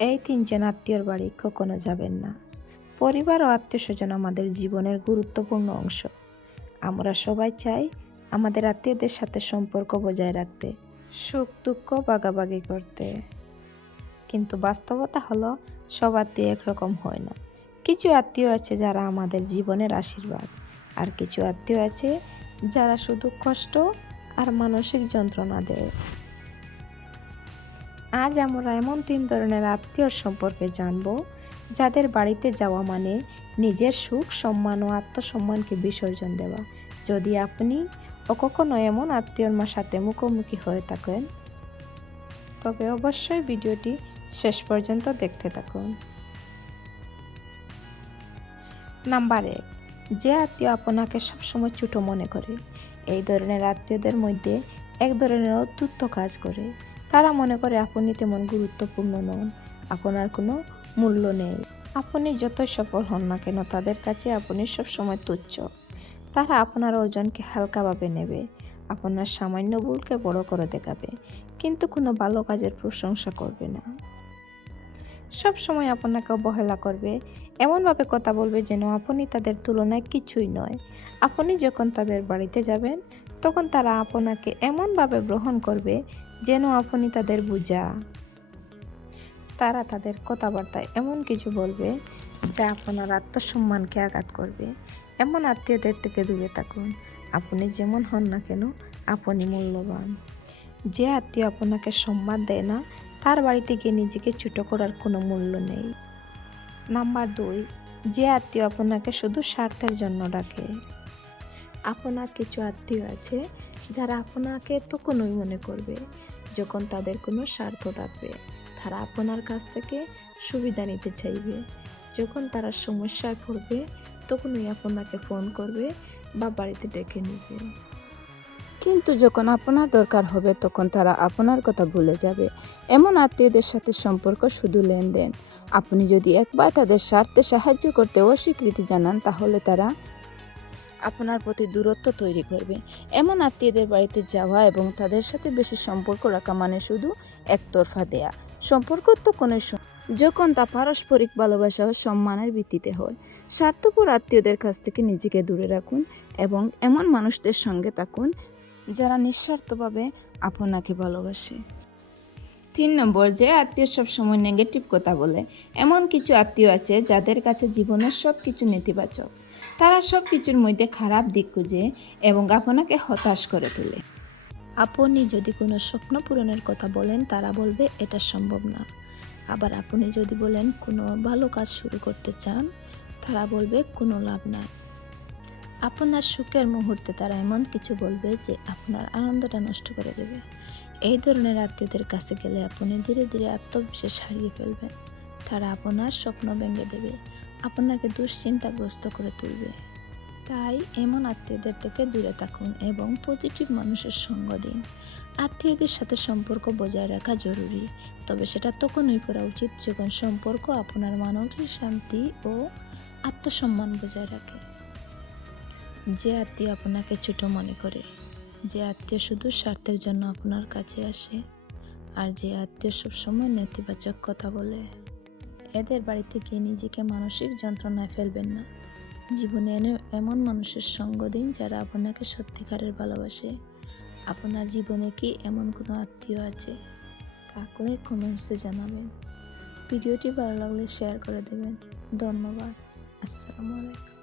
এই তিনজন আত্মীয়র বাড়ি কখনো যাবেন না। পরিবার ও আত্মীয় স্বজন আমাদের জীবনের গুরুত্বপূর্ণ অংশ। আমরা সবাই চাই আমাদের আত্মীয়দের সাথে সম্পর্ক বজায় রাখতে, সুখ দুঃখ ভাগাভাগি করতে। কিন্তু বাস্তবতা হলো সব আত্মীয় একরকম হয় না। কিছু আত্মীয় আছে যারা আমাদের জীবনের আশীর্বাদ, আর কিছু আত্মীয় আছে যারা শুধু কষ্ট আর মানসিক যন্ত্রণা দেয়। আজ আমরা এমন 3 ধরনের আত্মীয় সম্পর্কে জানব, যাদের বাড়িতে যাওয়া মানে নিজের সুখ, সম্মান ও আত্মসম্মানকে বিসর্জন দেওয়া। যদি আপনি কখনো এমন আত্মীয়র সাথে মুখোমুখি হয়ে থাকেন, তবে অবশ্যই ভিডিওটি শেষ পর্যন্ত দেখতে থাকুন। নাম্বার 1, যে আত্মীয় আপনাকে সবসময় ছোট মনে করে। এই ধরনের আত্মীয়দের মধ্যে এক ধরনের অদ্ভুত কাজ করে। তারা মনে করে আপনি তেমন গুরুত্বপূর্ণ নন, আপনার কোনো মূল্য নেই। আপনি যতই সফল হন না কেন, তাদের কাছে আপনি সবসময় তুচ্ছ। তারা আপনার অর্জনকে হালকাভাবে নেবে, আপনার সামান্য ভুলকে বড় করে দেখাবে, কিন্তু কোনো ভালো কাজের প্রশংসা করবে না। সব সময় আপনাকে অবহেলা করবে, এমনভাবে কথা বলবে যেন আপনি তাদের তুলনায় কিছুই নয়। আপনি যখন তাদের বাড়িতে যাবেন, তখন তারা আপনাকে এমনভাবে গ্রহণ করবে যেন আপনি তাদের বোঝা। তারা তাদের কথাবার্তায় এমন কিছু বলবে যা আপনার আত্মসম্মানকে আঘাত করবে। এমন আত্মীয়দের থেকে দূরে থাকুন। আপনি যেমন হন না কেন, আপনি মূল্যবান। যে আত্মীয় আপনাকে সম্মান দেয় না, তার বাড়িতে গিয়ে নিজেকে ছোট করার কোনো মূল্য নেই। নাম্বার 2, যে আত্মীয় আপনাকে শুধু স্বার্থের জন্য ডাকে। আপনার কিছু আত্মীয় আছে যারা আপনাকে তখনই মনে করবে যখন তাদের কোনো স্বার্থ থাকবে। তারা আপনার কাছ থেকে সুবিধা নিতে চাইবে। যখন তারা সমস্যায় পড়বে, তখনই আপনাকে ফোন করবে বা বাড়িতে ডেকে নেবে। কিন্তু যখন আপনার দরকার হবে, তখন তারা আপনার কথা ভুলে যাবে। এমন আত্মীয়দের সাথে সম্পর্ক শুধু লেনদেন। আপনি যদি একবার তাদের স্বার্থে সাহায্য করতে অস্বীকৃতি জানান, তাহলে তারা আপনার প্রতি দূরত্ব তৈরি করবে। এমন আত্মীয়দের বাড়িতে যাওয়া এবং তাদের সাথে বেশি সম্পর্ক রাখা মানে শুধু একতরফা দেয়া সম্পর্ক তো কোনো যখন তা পারস্পরিক ভালোবাসা ও সম্মানের ভিত্তিতে হয়। স্বার্থপর আত্মীয়দের কাছ থেকে নিজেকে দূরে রাখুন এবং এমন মানুষদের সঙ্গে থাকুন যারা নিঃস্বার্থভাবে আপনাকে ভালোবাসে। 3 নম্বর, যে আত্মীয় সবসময় নেগেটিভ কথা বলে। এমন কিছু আত্মীয় আছে যাদের কাছে জীবনের সব কিছু নেতিবাচক। তারা সব কিছুর মধ্যে খারাপ দিক খুঁজে এবং আপনাকে হতাশ করে তোলে। আপনি যদি কোনো স্বপ্ন পূরণের কথা বলেন, তারা বলবে এটা সম্ভব না। আবার আপনি যদি বলেন কোনো ভালো কাজ শুরু করতে চান, তারা বলবে কোনো লাভ নাই। আপনার সুখের মুহূর্তে তারা এমন কিছু বলবে যে আপনার আনন্দটা নষ্ট করে দেবে। এই ধরনের আত্মীয়দের কাছে গেলে আপনি ধীরে ধীরে আত্মবিশ্বাস হারিয়ে ফেলবেন। তারা আপনার স্বপ্ন ভেঙে দেবে, আপনাকে দুশ্চিন্তাগ্রস্ত করে তুলবে। তাই এমন আত্মীয়দের থেকে দূরে থাকুন এবং পজিটিভ মানুষের সঙ্গ দিন। আত্মীয়দের সাথে সম্পর্ক বজায় রাখা জরুরি, তবে সেটা তখনই করা উচিত যখন সম্পর্ক আপনার মানসিক শান্তি ও আত্মসম্মান বজায় রাখে। যে আত্মীয় আপনাকে ছোট মনে করে, যে আত্মীয় শুধু স্বার্থের জন্য আপনার কাছে আসে, আর যে আত্মীয় সবসময় নেতিবাচক কথা বলে, এদের বাড়িতে গিয়ে নিজেকে মানসিক যন্ত্রণায় ফেলবেন না। জীবনে এমন মানুষের সঙ্গ দিন যারা আপনাকে সত্যিকারের ভালোবাসে। আপনার জীবনে কি এমন কোনো আত্মীয় আছে? থাকলে কমেন্টসে জানাবেন। ভিডিওটি ভালো লাগলে শেয়ার করে দেবেন। ধন্যবাদ। আসসালামু আলাইকুম।